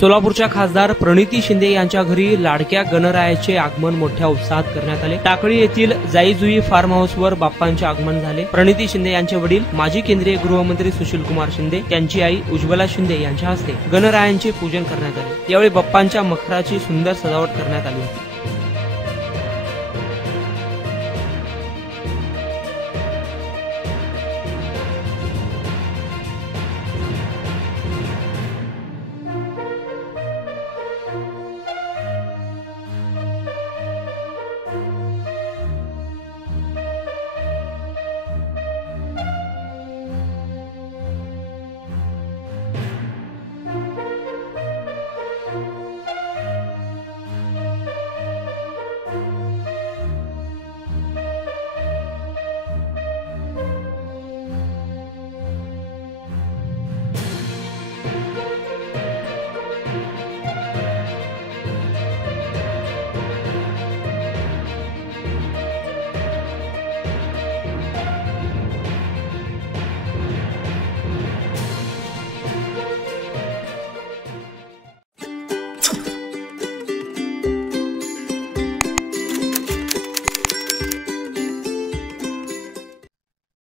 सोलापूरच्या खासदार प्रणिती शिंदे यांच्या घरी लाडक्या गणरायाचे आगमन मोठ्या उत्साहात करण्यात आले। टाकळी येथील जाईजुई फार्म हाऊसवर बाप्पांचे आगमन झाले। प्रणिती शिंदे यांचे वडील माजी केंद्रीय गृहमंत्री सुशीलकुमार शिंदे, त्यांची आई उज्ज्वला शिंदे यांच्या हस्ते गणरायांचे पूजन करण्यात आले। यावेळी बाप्पांच्या मखराची सुंदर सजावट करण्यात आली होती।